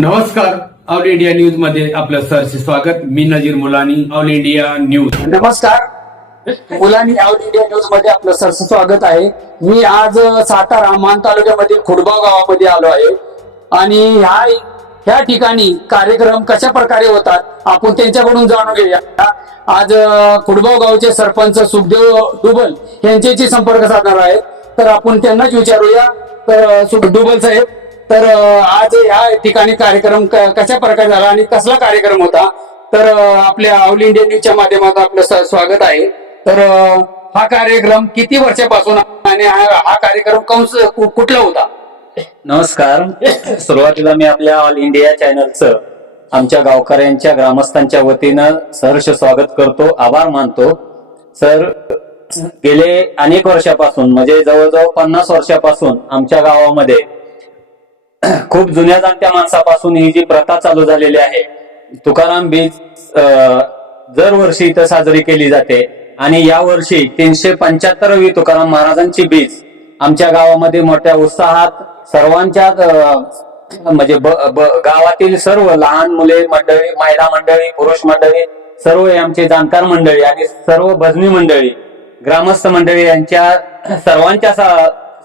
नमस्कार all India न्यूजमध्ये आपलं सरचे स्वागत. मी Nazir Mulani all India news. नमस्कार. मुलांनी ऑल इंडिया न्यूजमध्ये आपलं सरस स्वागत आहे. मी आज सातारा मान तालुक्यामधील खुडगाव गावामध्ये आलो आहे. आणि ह्या ह्या ठिकाणी कार्यक्रम कशा प्रकारे होतात आपण त्यांच्याकडून जाणून घेऊया. आज खुडबाव खुडगाव गावचे सरपंच सुखदेव डुबल यांच्याशी संपर्क साधणार आहेत तर आपण त्यांनाच विचारूया. तर डुबल साहेब तर आज ह्या ठिकाणी कार्यक्रम कशा प्रकारे झाला आणि कसला कार्यक्रम होता? तर आपल्या ऑल इंडिया न्यूजच्या माध्यमातून आपलं स्वागत आहे. तर हा कार्यक्रम किती वर्षापासून आणि हा कार्यक्रम कंस कुठला होता? नमस्कार. सुरुवातीला मी आपल्या ऑल इंडिया चॅनलचं आमच्या गावकऱ्यांच्या ग्रामस्थांच्या वतीनं सहर्ष स्वागत करतो आभार मानतो. सर गेले अनेक वर्षापासून म्हणजे जवळजवळ पन्नास वर्षापासून आमच्या गावामध्ये खूप जुन्या जाणत्या माणसापासून ही जी प्रथा चालू झालेली आहे तुकाराम बीज दरवर्षी इथं साजरी केली जाते. आणि या वर्षी तीनशे पंच्याहत्तरवी तुकाराम महाराजांची बीज आमच्या गावामध्ये मोठ्या उत्साहात सर्वांच्या म्हणजे गावातील सर्व लहान मुले मंडळी महिला मंडळी पुरुष मंडळी सर्व आमचे जाणकार मंडळी आणि सर्व भजनी मंडळी ग्रामस्थ मंडळी यांच्या सर्वांच्या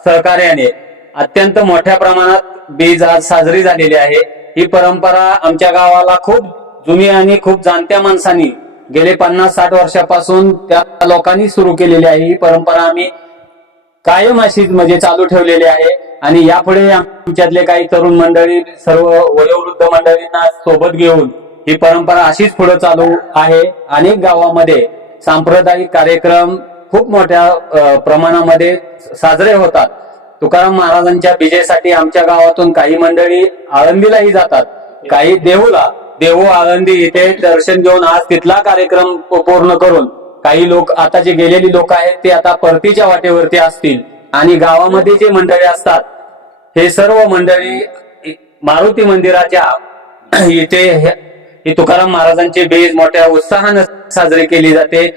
सहकार्याने अत्यंत मोठ्या प्रमाणात बीज आज साजरी झालेली आहे. ही परंपरा आमच्या गावाला खूप जुनी आणि खूप जाणत्या माणसांनी गेले पन्नास साठ वर्षापासून त्या लोकांनी सुरू केलेली आहे. ही परंपरा आम्ही कायम अशी म्हणजे चालू ठेवलेली आहे. आणि यापुढे आमच्यातले काही तरुण मंडळी सर्व वयोवृद्ध मंडळींना सोबत घेऊन ही परंपरा अशीच पुढे चालू आहे. अनेक गावामध्ये सांप्रदायिक कार्यक्रम खूप मोठ्या प्रमाणामध्ये साजरे होतात. तुकाराम महाराजांच्या विजयासाठी आमच्या गावातून काही मंडळी आळंदीलाही जातात काही देहूला. देहू आळंदी इथे दर्शन घेऊन आज तिथला कार्यक्रम पूर्ण करून काही लोक आता जे गेलेली लोक आहेत ते आता परतीच्या वाटेवरती असतील. आणि गावामध्ये जे मंडळी असतात हे सर्व मंडळी मारुती मंदिराच्या इथे हे- तुकाराम महाराजांचे बेज मोठ्या उत्साहानं साजरी केली जाते.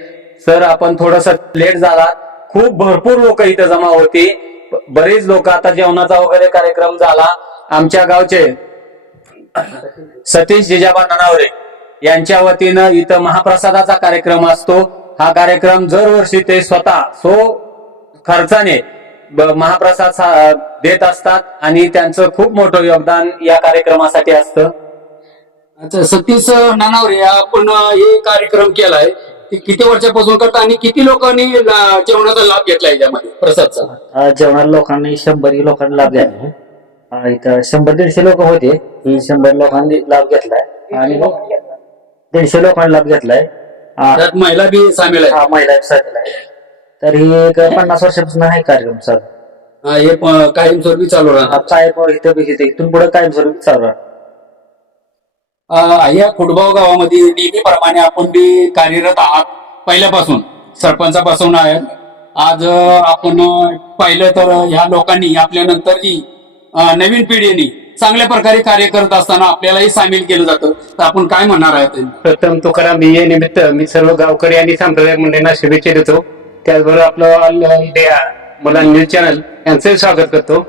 सर आपण थोडस लेट झाला. खूप भरपूर लोक इथं जमा होती. बरेच लोक आता जेवणाचा वगैरे कार्यक्रम झाला. आमच्या गावचे सतीश जिजाबा ननावरे यांच्या वतीनं इथं महाप्रसादाचा कार्यक्रम असतो. हा कार्यक्रम दरवर्षी ते स्वतः सो खर्चाने महाप्रसाद देत असतात आणि त्यांचं खूप मोठं योगदान या कार्यक्रमासाठी असतं. अच्छा सतीश नानावरे आपण हे कार्यक्रम केलाय. किती वर्षापासून करता आणि किती लोकांनी जेवणाचा लाभ घेतलाय यामध्ये प्रसादचा. जेवणाला लोकांनी शंभर लोकांनी लाभ घेतला. अं, इथं शंभर दीडशे लोक होते. ही शंभर लोकांनी लाभ घेतलाय आणि दीडशे लोकांनी लाभ घेतलाय त्यात महिला बी सामील हा आहे महिला साजरा आहे तर ही एक पन्नास वर्षापासून आहे कार्यक्रम सर. हा, हे कायमस्वरूपी चालू राहणार. काय इथं इथं- इथून पुढे कायमस्वरूपी चालू राहणार. या खुडबाव गावामध्ये नेहमीप्रमाणे आपण बी कार्यरत आहात पहिल्यापासून सरपंचापासून आहे आज आपण पाहिलं तर ह्या लोकांनी आपल्या नंतरची नवीन पिढीने चांगल्या प्रकारे कार्य करत असताना आपल्यालाही सामील केलं जातं तर आपण काय म्हणणार आहे प्रथम तुकाराम बिये निमित्त मी सर्व गावकरी आणि संप्रदाय मंडळींना शुभेच्छा देतो त्याचबरोबर आपलं ऑल इंडिया मला न्यूज चॅनल यांचंही स्वागत करतो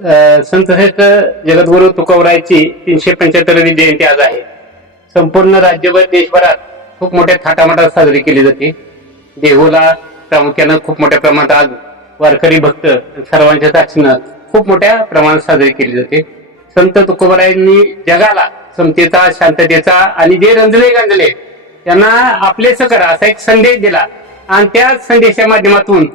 संत श्रेष्ठ जगद्गुरु तुकोबरायची तीनशे पंच्याहत्तरवी जयंती आज आहे. संपूर्ण राज्यभर देशभरात खूप मोठ्या थाटामाटात साजरी केली जाते. देहूला प्रामुख्यानं खूप मोठ्या प्रमाणात आज वारकरी भक्त सर्वांच्या साक्षीनं खूप मोठ्या प्रमाणात साजरी केली जाते. संत तुकोबरायांनी जगाला समतेचा शांततेचा आणि जे रंजले गंजले त्यांना आपलेच करा असा एक संदेश दिला. आणि त्या संदेशाच्या माध्यमातून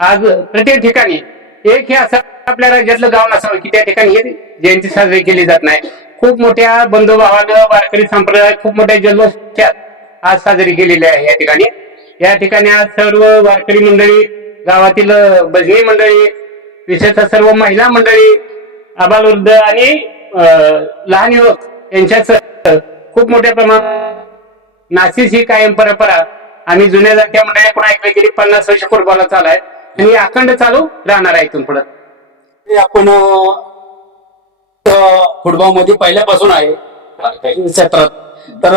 आज प्रत्येक ठिकाणी एक हे असा आपल्या राज्यातलं गाव नसावं की त्या ठिकाणी हे जयंती साजरी केली जात नाही. खूप मोठ्या बंधुभावानं वारकरी संप्रदाय खूप मोठ्या जल्लोषात आज साजरी केलेली आहे या ठिकाणी. या ठिकाणी आज सर्व वारकरी मंडळी गावातील भजनी मंडळी विशेषतः सर्व महिला मंडळी आबालवृद्ध आणि लहान युवक यांच्यात खूप मोठ्या प्रमाणात नाशिक ही कायम परंपरा आम्ही जुन्या जात्या मंडळी पण ऐकली गेली पन्नास वर्ष पूर्वाला चालू आहे. आणि अखंड चालू राहणार आहे इथून पुढे. हे आपण फुटबॉलमध्ये पहिल्यापासून आहे. क्षेत्रात. तर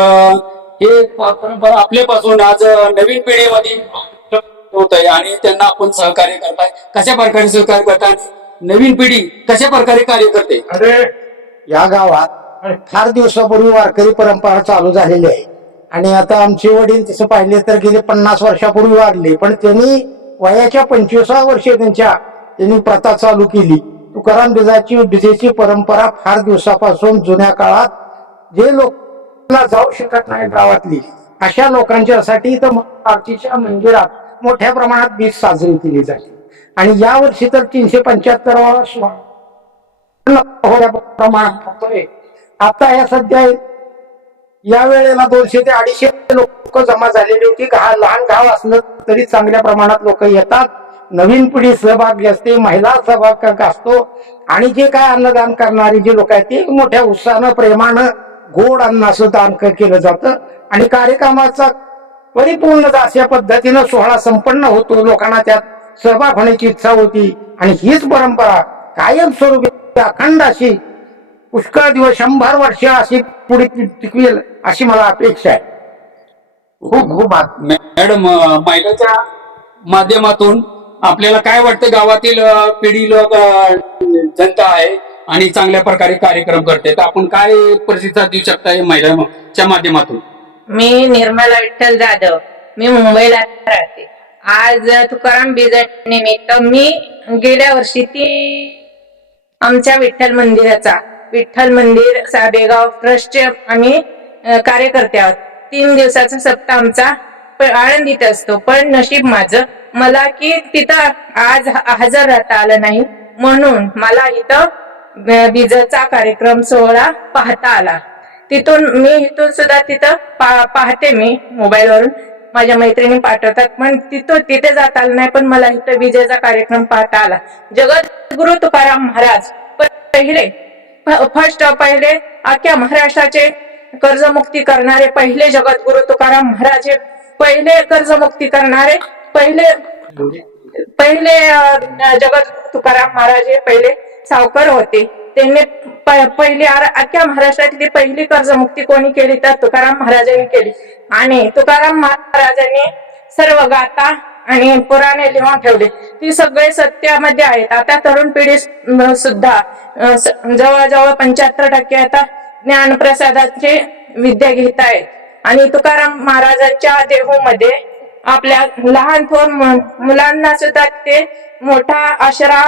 हे परंपरा आपल्यापासून आज नवीन पिढीमध्ये होत आहे आणि त्यांना आपण सहकार्य करताय. कशा प्रकारे सहकार्य करताय नवीन पिढी कशा प्रकारे कार्य करते? या गावात फार दिवसापूर्वी वारकरी परंपरा चालू झालेली आहे. आणि आता आमचे वडील तसं पाहिले तर गेले पन्नास वर्षापूर्वी वारले. पण त्यांनी वयाच्या पंचवीसा वर्षी त्यांच्या त्यांनी प्रथा चालू केली. तुकाराम बिजाची बिजेची परंपरा फार दिवसापासून जुन्या काळात जे लोक जाऊ शकत नाही गावातली अशा लोकांच्यासाठी तर आरतीच्या मंदिरात मोठ्या प्रमाणात बीज साजरी केली जाते. आणि या वर्षी तर तीनशे पंच्याहत्तरावा प्रमाणात होतोय. आता या सध्या या वेळेला दोनशे ते अडीचशे लोक जमा झालेली होती. लहान गाव असलं तरी चांगल्या प्रमाणात लोक येतात. नवीन पिढी सहभागी असते महिला सहभाग असतो आणि जे काय अन्नदान करणारी जे लोक आहेत ते मोठ्या उत्साहानं प्रेमानं गोड अन्नाचं दान केलं जातं. आणि कार्यक्रमाचा परिपूर्ण अशा पद्धतीनं सोहळा संपन्न होतो. लोकांना त्यात सहभाग होण्याची इच्छा होती. आणि हीच परंपरा कायमस्वरूपी अखंड अशी पुष्कळ दिवस शंभर वर्ष अशी पुढे टिकवेल अशी मला अपेक्षा आहे. खूप खूप मॅडम महिलाच्या माध्यमातून आपल्याला काय वाटतं गावातील पिढी लोक जनता आहे आणि चांगल्या प्रकारे कार्यक्रम करते तर आपण काय प्रतिसाद देऊ शकता महिलांच्या माध्यमातून? मी निर्मला विठ्ठल जाधव मी मुंबईला राहते. आज तुकाराम बिजट निमित्त मी गेल्या वर्षी ती आमच्या विठ्ठल मंदिराचा विठ्ठल मंदिर साबेगाव ट्रस्टचे आम्ही कार्यकर्ते आहोत. तीन दिवसाचा सप्ताह आमचा आळंदीत असतो. पण नशीब माझं मला की तिथं आज हजर राहता आलं नाही. म्हणून मला इथं अ, कार्यक्रम सोहळा पाहता आला. तिथून मी इथून सुद्धा तिथं पाहते मी मोबाईलवरून. माझ्या मैत्रिणी पाठवतात पण तिथं तिथे जाता आलं नाही पण मला इथं विजयाचा कार्यक्रम पाहता आला. जगद्गुरु तुकाराम महाराज पहिले फर्स्ट पहिले अख्ख्या महाराष्ट्राचे कर्जमुक्ती करणारे पहिले जगद्गुरु तुकाराम महाराज हे पहिले कर्जमुक्ती करणारे पहिले पहिले जगत तुकाराम महाराज हे पहिले सावकार होते. त्यांनी पहिले पहिली अख्ख्या महाराष्ट्रातली पहिली कर्जमुक्ती कोणी केली तर तुकाराम महाराजांनी केली. आणि तुकाराम महाराजांनी सर्व गाथा आणि पुराणे लिहून ठेवले. ती सगळे सत्यामध्ये आहेत. आता तरुण पिढी सुद्धा जवळजवळ पंच्याहत्तर टक्के आता ज्ञानप्रसादाची विद्या घेत आहेत. आणि तुकाराम महाराजांच्या देहूमध्ये आपल्या लहान थोर मुलांना सुद्धा ते मोठा आशरा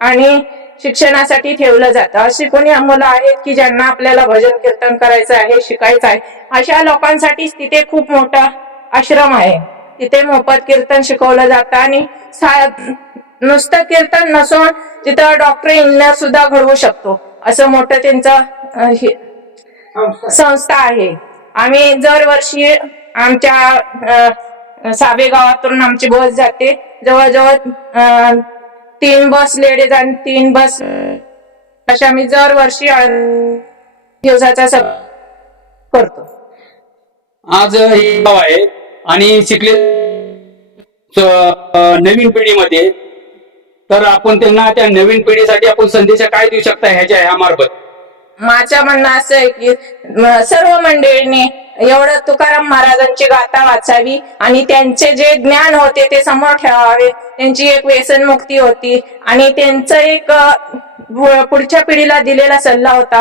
आणि शिक्षणासाठी ठेवलं जातं. अशी कोणी मुलं आहेत की ज्यांना आपल्याला भजन कीर्तन करायचं आहे शिकायचं आहे अशा लोकांसाठी तिथे खूप मोठा आश्रम आहे. तिथे मोफत कीर्तन शिकवलं जातं आणि नुसतं कीर्तन नसून तिथं डॉक्टर इंजिनियर सुद्धा घडवू शकतो. असं मोठं त्यांचं संस्था आहे. आम्ही दरवर्षी आमच्या साबे गावातून आमची बस जाते. जवळजवळ तीन बस लेडीज आणि तीन बस अशा आम्ही दरवर्षी दिवसाचा सब करतो. आज हे गाव आहे आणि शिकले नवीन पिढीमध्ये. तर आपण त्यांना त्या नवीन पिढीसाठी आपण संदेश काय देऊ शकता ह्याच्या ह्या मार्फत माझं म्हणणं असं आहे की सर्व मंडळींनी एवढं तुकाराम महाराजांची गाथा वाचावी आणि त्यांचे जे ज्ञान होते ते समोर ठेवावे. त्यांची एक व्यसनमुक्ती होती आणि त्यांचं एक पुढच्या पिढीला दिलेला सल्ला होता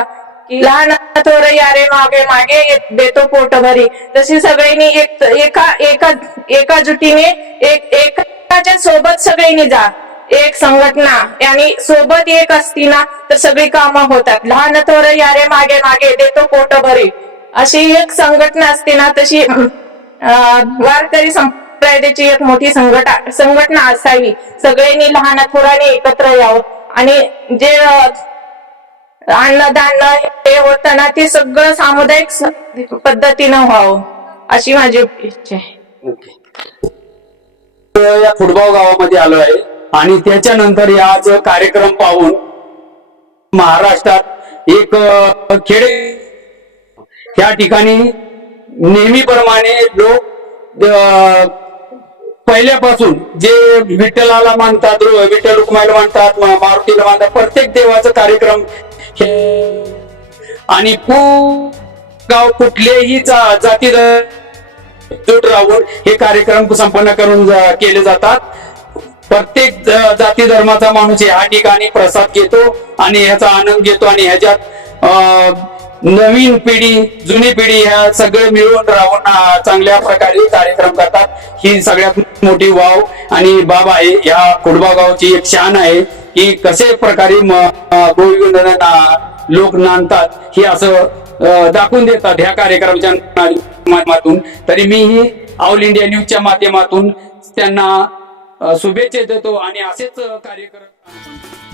की लहान थोर यारे मागे मागे देतो पोट भरी तशी सगळ्यांनी एक एका एका एका जुटीने एक एकाच्या सोबत सगळ्यांनी जा. एक संघटना आणि सोबत एक असती ना तर सगळी कामं होतात. लहान थोर यारे मागे मागे देतो पोट भरी. अशी एक संघटना असते ना तशी वारकरी संप्रदायाची एक मोठी संघटना संघटना असावी. सगळ्यांनी लहान थोराने एकत्र यावं. आणि जे अन्नदान हे होतं ना ते सगळं सामुदायिक पद्धतीनं व्हावं. अशी माझी इच्छा आहे. तर या गावामध्ये आलो आहे. आणि त्याच्यानंतर या आज कार्यक्रम पाहून महाराष्ट्रात एक खेडे त्या ठिकाणी नेहमीप्रमाणे लोक पहिल्यापासून जे विठ्ठलाला मानतात विठ्ठल रुक्माईला मानतात मारुतीला मानतात प्रत्येक देवाचा कार्यक्रम आणि पू गाव कुठलेही जा- जाती राहून हे कार्यक्रम संपन्न करून केले जातात. प्रत्येक जाती धर्माचा माणूस ह्या ठिकाणी प्रसाद घेतो आणि ह्याचा आनंद घेतो आणि ह्याच्यात नवीन पिढी जुनी पिढी ह्या सगळे मिळून राहून चांगल्या प्रकारे कार्यक्रम करतात. ही सगळ्यात मोठी वाव आणि बाब आहे ह्या कुडबा गावची एक शान आहे की कसे प्रकारे म- लोक नांदतात. हे असं दाखवून देतात ह्या कार्यक्रमाच्या माध्यमातून. तरी मीही ऑल इंडिया न्यूजच्या माध्यमातून त्यांना शुभेच्छा देतो आणि असेच कार्य करत